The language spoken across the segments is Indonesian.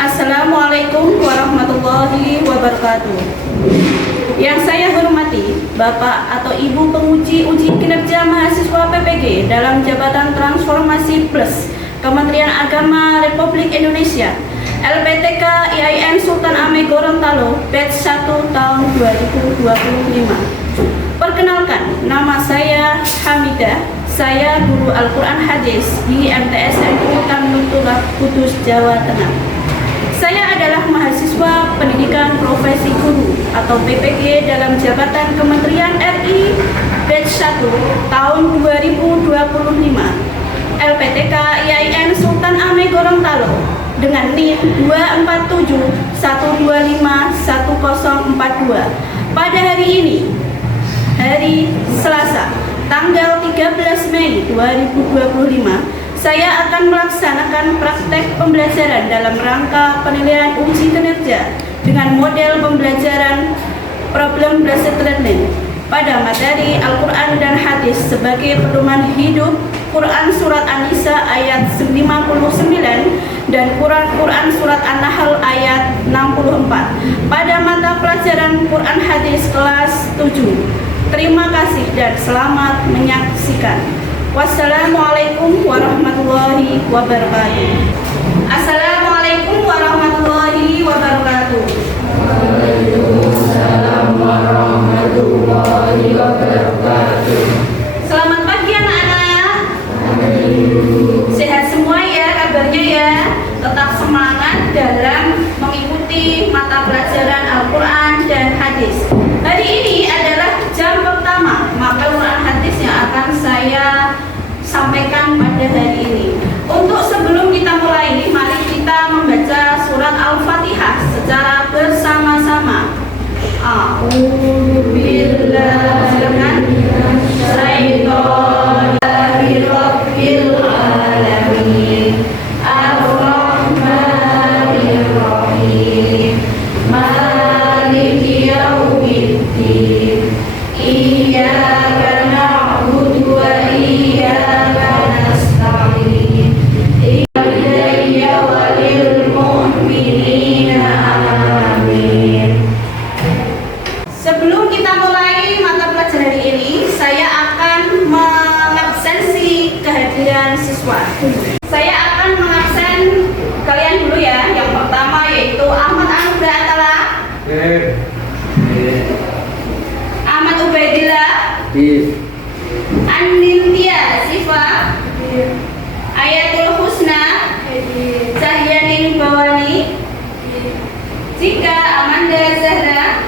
Assalamualaikum warahmatullahi wabarakatuh. Yang saya hormati Bapak atau Ibu penguji uji kinerja mahasiswa PPG dalam Jabatan Transformasi Plus Kementerian Agama Republik Indonesia LPTK IAIN Sultan Amir Gorontalo batch 1 tahun 2025. Perkenalkan, nama saya Hamidah. Saya guru Al-Quran Hadis di MTS MU Tamnutullah Kudus, Jawa Tengah. Saya adalah mahasiswa pendidikan profesi guru atau PPG dalam Jabatan Kementerian RI batch 1 tahun 2025 LPTK IAIN Sultan Amir Gorontalo dengan NIM 247125142. Pada hari ini, hari Selasa, tanggal 13 Mei 2025, saya akan melaksanakan praktek pembelajaran dalam rangka penilaian uji kinerja dengan model pembelajaran problem based learning pada materi Al-Quran dan Hadis sebagai pedoman hidup, Quran Surat An-Nisa ayat 59 dan Quran Surat An-Nahl ayat 64 pada mata pelajaran Quran Hadis kelas 7. Terima kasih dan selamat menyaksikan. Wassalamualaikum warahmatullahi wabarakatuh. Assalamualaikum warahmatullahi wabarakatuh. Waalaikumsalam warahmatullahi wabarakatuh. Selamat pagi anak-anak. Sehat semua ya kabarnya ya. Tetap semangat dalam mengikuti mata pelajaran Al-Quran dan Hadis. Hari ini adalah jam pertama maka Quran Hadis yang akan saya sampaikan pada hari ini. Untuk sebelum kita mulai, mari kita membaca surat Al-Fatihah secara bersama-sama. A'udzubillahi alamin. Ar-Rahmanir-Rahim. Maliki yaumiddin. Iyyaka na'budu wa iyyaka nasta'in. Ilayya walil mu'minina amin. Sebelum kita mulai mata pelajaran ini, saya akan mengabsensi kehadiran siswa. Saya akan mengabsen kalian dulu ya. Yang pertama yaitu Ahmad Anugrah Atala, Ahmad Ubaidillah, Andintia Siva, Ayatul Husna, Cahyaning Bawani, Cika Amanda Zahra.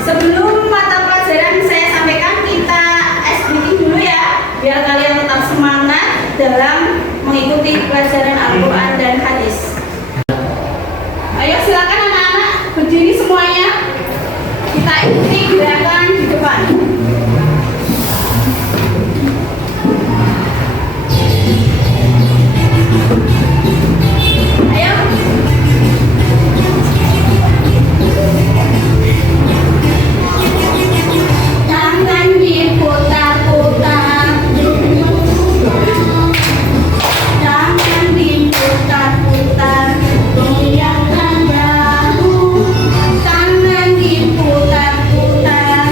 Sebelum mata pelajaran saya sampaikan, kita ice breathing dulu ya, biar kalian tetap semangat dalam mengikuti pelajaran Al-Quran dan Hadis. Ayo silakan anak-anak berdiri semuanya. Kita ikuti gerakan di depan. Ayo. Tangan diputar-putar. Tangan diputar-putar. Goyangkan bahu. Tangan diputar-putar.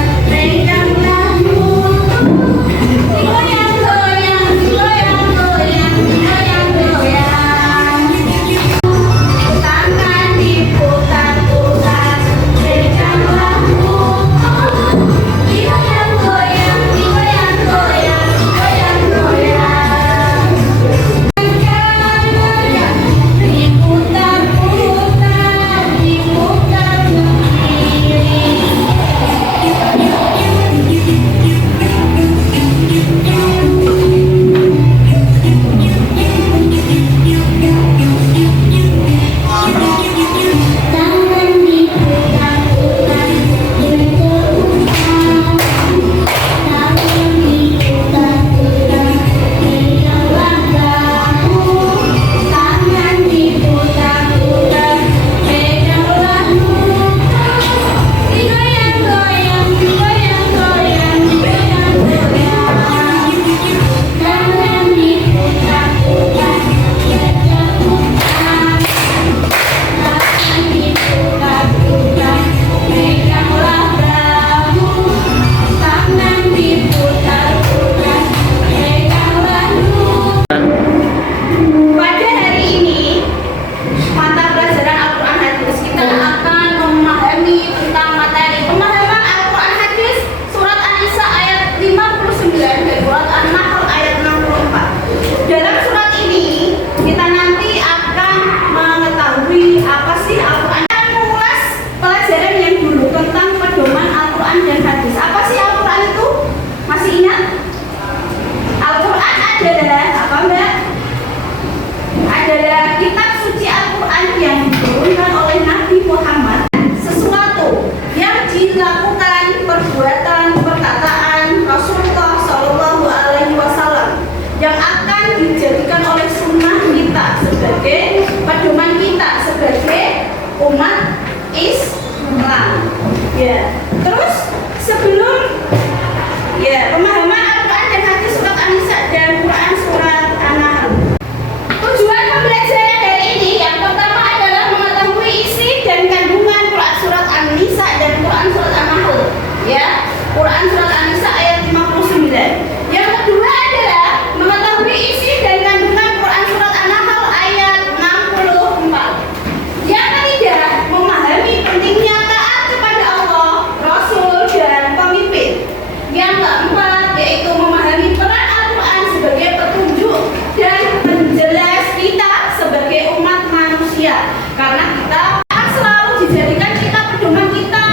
karena kita akan selalu dijadikan kita pedoman kita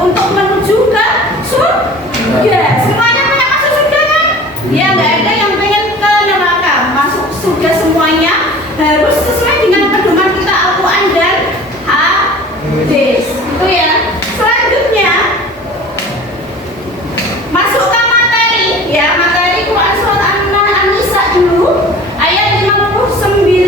untuk menuju ke surga. Semuanya pengen masuk surga kan? Ya nggak ada yang pengen ke neraka. Masuk surga semuanya harus sesuai dengan pedoman kita Al-Quran dan hadis. Itu ya. Selanjutnya masuk ke materi ya, materi Quran surat An-Nisa dulu ayat 59.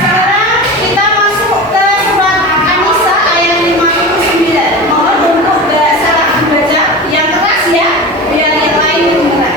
Sekarang kita masuk ke surat An-Nisa ayat 59. Mohon untuk gak salah dibaca yang keras ya, biar yang lain dengar.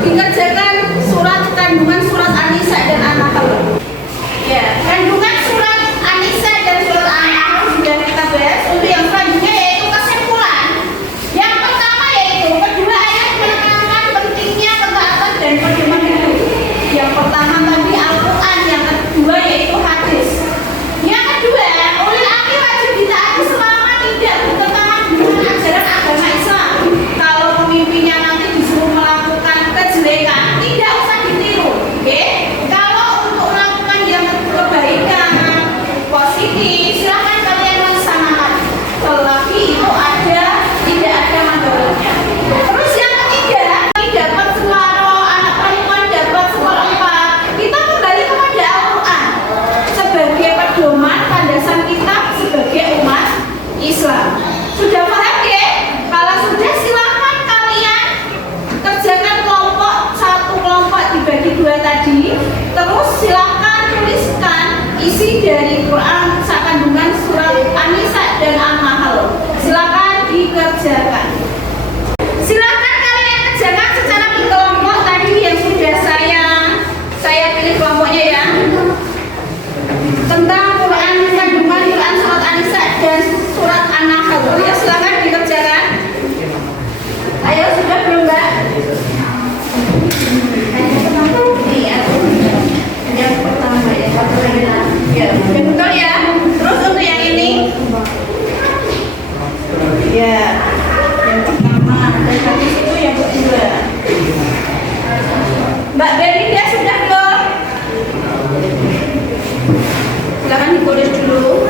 dikerjakan surat kandungan surat An-Nisa dan An-Nahl. Ya, kandungan surat An-Nisa dan surat An-Nahl sudah kita bahas. Untuk yang selanjutnya yaitu kesimpulan. Yang pertama yaitu kedua ayat menekankan pentingnya ketaatan dan pedoman hidup. Yang pertama tadi Al-Quran, yang kedua yaitu hadis. Yang kedua, ulil amri wajib ditaati selama tidak bertentangan dengan ajaran agama Islam. Kalau pemimpinnya nanti disuruh melakukan kejelekan, tidak usah ditiru, oke? Kalau untuk melakukan yang kebaikan, positif, silahkan kalian laksanakan. Tetapi itu tidak ada mandalatnya. Terus yang ketiga, dapat separuh, anak perempuan dapat seperempat. Kita kembali kepada Al-Quran sebagai pedoman landasan kita sebagai umat Islam. Sudah paham ya? Kalau sudah silahkan kalian kerjakan kelompok, satu kelompok dibagi dua tadi. Terus silahkan tuliskan isi dari Quran kandungan surat An-Nisa dan An-Nahl. Silahkan dikerjakan. Silahkan kalian kerjakan secara berkelompok tadi yang sudah saya pilih kelompoknya ya. Tentang Quran kandungan Quran surat An-Nisa dan surat An-Nahl. Ya silahkan dikerjakan. Ayo sudah belum Mbak? Yang pertama ya. Ya, betul ya. Terus untuk yang ini? Ya. Yang pertama dan habis itu yang kedua. Mbak Belinda sudah belum? Silakan ditulis dulu.